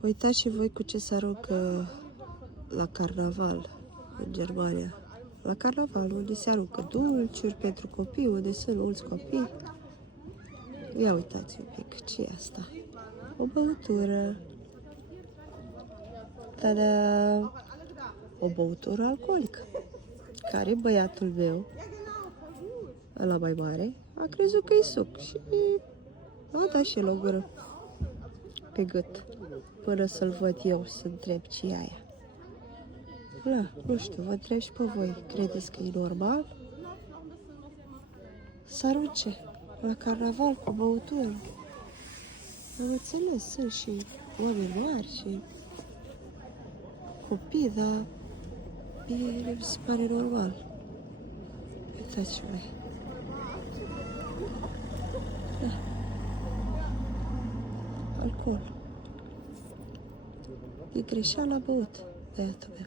Uitați și voi cu ce se aruncă la carnaval în Germania. La carnaval, unde se aruncă dulciuri pentru copii, unde sunt mulți copii. Ia uitați un pic, ce e asta? O băutură. Ta-da! O băutură alcoolică, care băiatul meu, ăla mai mare, a crezut că e suc și a dat și el o gură pe gât, până să-l văd eu, să întreb ce e aia. Da, nu știu, vă întreb și pe voi, credeți că e normal să arunce la carnaval cu băutură? Am înțeles, sunt și oameni mari și copii, dar mie mi se pare normal. Uitați voi. Da. Alcool. E greșeala băut, băiatul meu.